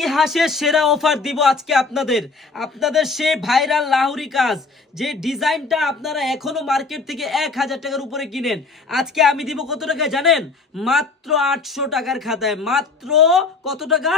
ইতিহাসের সেরা অফার দিব আজকে আপনাদের আপনাদের সেই ভাইরাল লাহোরি কাজ যে ডিজাইনটা আপনারা এখনো মার্কেট থেকে 1000 টাকার উপরে কিনেন আজকে আমি দিব কত টাকায় জানেন মাত্র 800 টাকার খাতায় মাত্র কত টাকা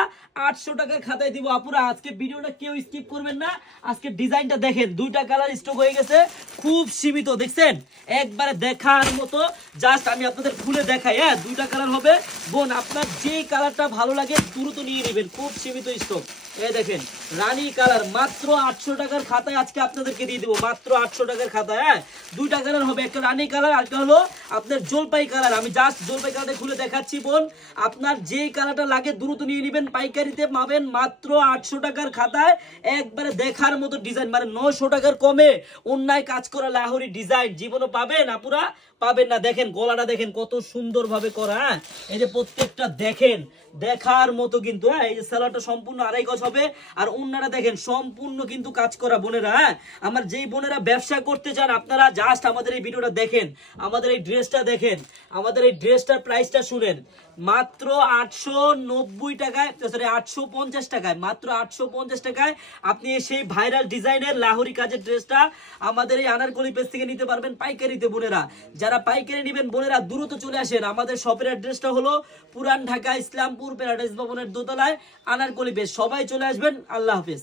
800 টাকার খাতায় দিব আপুরা আজকে ভিডিওটা কেউ স্কিপ করবেন না আজকে ডিজাইনটা দেখেন দুইটা কালার স্টক হয়ে গেছে খুব সীমিত দেখছেন একবারে দেখার মতো জাস্ট আমি আপনাদের খুলে দেখাই হ্যাঁ দুইটা কালার হবে বোন আপনার যে কালারটা ভালো লাগে দ্রুত নিয়ে নেবেন খুব সীমিত স্টক এই দেখেন রানী কালার মাত্র 800 টাকার খাতায় আজকে আপনাদেরকে দিয়ে দেব মাত্র 800 টাকার খাতায় হ্যাঁ দুইটা কালার হবে একটা রানী কালার আর একটা হলো আপনার জলপাই কালার আমি জাস্ট জলপাই কালারটা খুলে দেখাচ্ছি বোন আপনার যেই কালারটা লাগে দ্রুত নিয়ে নেবেন পাইকারিতে পাবেন মাত্র 800 টাকার খাতায় একবারে দেখার মতো ডিজাইন মানে 900 টাকার কমে অন্যায় কাজ করা লাহোরি ডিজাইন জীবনও পাবেন আপুরা পাবেন না দেখেন গলাটা দেখেন কত সুন্দর ভাবে করা হ্যাঁ এই যে প্রত্যেকটা দেখেন দেখার মতো কিন্তু হ্যাঁ এই যে সালোয়ারটা সম্পূর্ণ আড়াই গজ হবে আর ওন্নাটা দেখেন সম্পূর্ণ কিন্তু কাজ করা বোনেরা হ্যাঁ আমার যেই বোনেরা ব্যবসা করতে চান আপনারা জাস্ট আমাদের এই ভিডিওটা দেখেন আমাদের এই ড্রেসটা দেখেন আমাদের এই ড্রেসটার প্রাইসটা শুনেন মাত্র 890 টাকায় সরি 850 টাকায় মাত্র 850 টাকায় আপনি সেই ভাইরাল ডিজাইনের লাহোরি কাজের ড্রেসটা আমাদের এই আনারকলি পেজ থেকে নিতে পারবেন পাইকারিতে বোনেরা যারা পাইকারি নেবেন বোনেরা দ্রুত চলে আসেন আমাদের শপের অ্যাড্রেসটা হলো পুরান ঢাকা ইসলামপুর প্যারাডাইস ভবনের দোতলায় আনারকলি পেজ সবাই চলে আসবেন আল্লাহ হাফেজ।